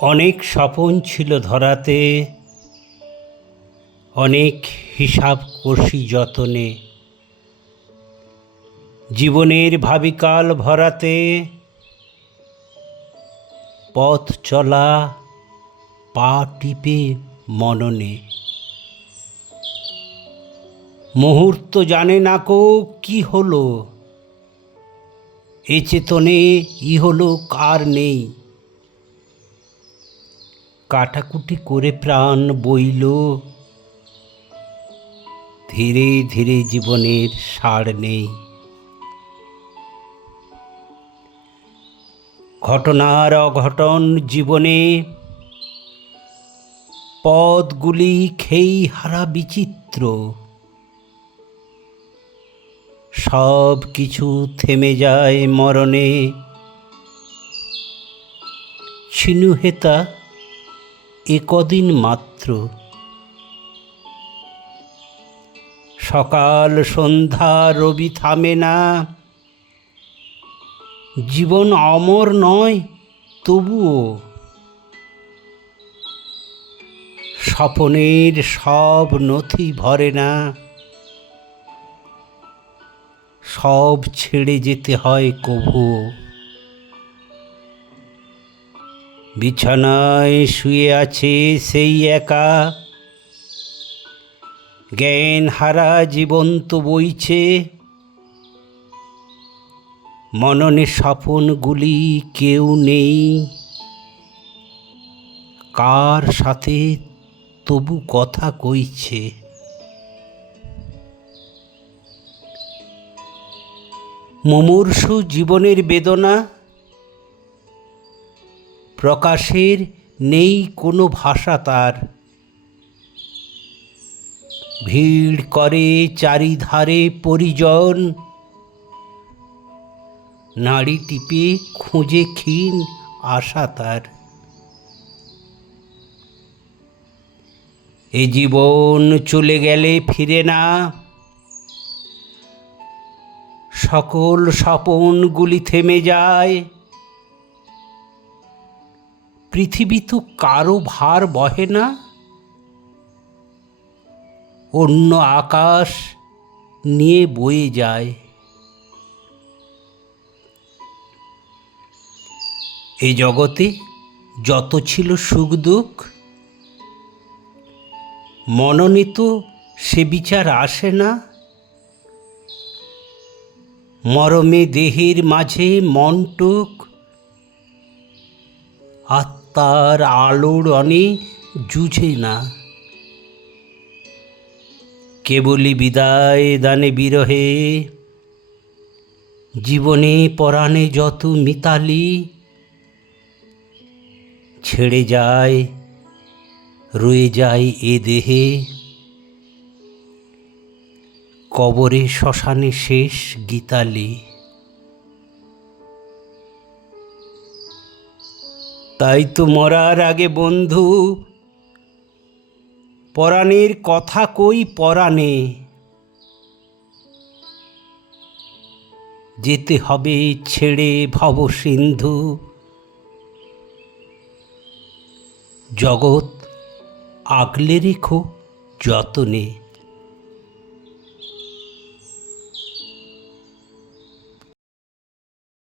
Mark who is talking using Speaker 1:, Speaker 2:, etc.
Speaker 1: অনেক স্বপন ছিল ধরাতে, অনেক হিসাব কষি যতনে। জীবনের ভাবিকাল ভরাতে, পথ চলা পা টিপে মননে। মুহূর্ত জানে না কো কি হলো, এ চেতনে ই হলো কার নেই। কাটাকুটি করে প্রাণ বইল। ধীরে ধীরে জীবনের সার নেই। ঘটনার অঘটন জীবনে পদগুলি খেই হারা বিচিত্র। সব কিছু থেমে যায় মরণে। ছিনুহেতা এ কদিন মাত্র। সকাল সন্ধ্যা রবি থামে না। জীবন অমর নয়, তবুও। স্বপনের সব নথি ভরে না। সব ছেড়ে যেতে হয় কভুও। বিছানায় শুয়ে আছে সেই একা। জ্ঞান হারা জীবন্ত বইছে। মননে স্বপনগুলি কেউ নেই। কার সাথে তবু কথা কইছে? মুমূর্ষু জীবনের বেদনা প্রকাশের নেই কোনো ভাষা তার। ভিড় করে চারিধারে পরিজন। নাড়ি টিপে খুঁজে ক্ষীণ আশা তার। এ জীবন চলে গেলে ফিরে না। সকল স্বপনগুলি থেমে যায়। পৃথিবী তো কারও ভার বহে না। অন্য আকাশ নিয়ে বয়ে যায়। এই জগতে যত ছিল সুখ দুঃখ, মনোনীত সে বিচার আসে না। মরমে দেহের মাঝে মনটুক আত্মার আলোর অনে জুঝে না। কেবলই বিদায় দানে বিরহে, জীবনে পরাণে যত মিতালি, ছেড়ে যায়, রয়ে যায় এ দেহে। কবরে শ্মশানে শেষ গীতালি। তাই তো মরার আগে বন্ধু। পরাণের কথা কই পরাণে? যেতে হবে ছেড়ে ভব সিন্ধু। জগৎ আগলে রেখো যতনে।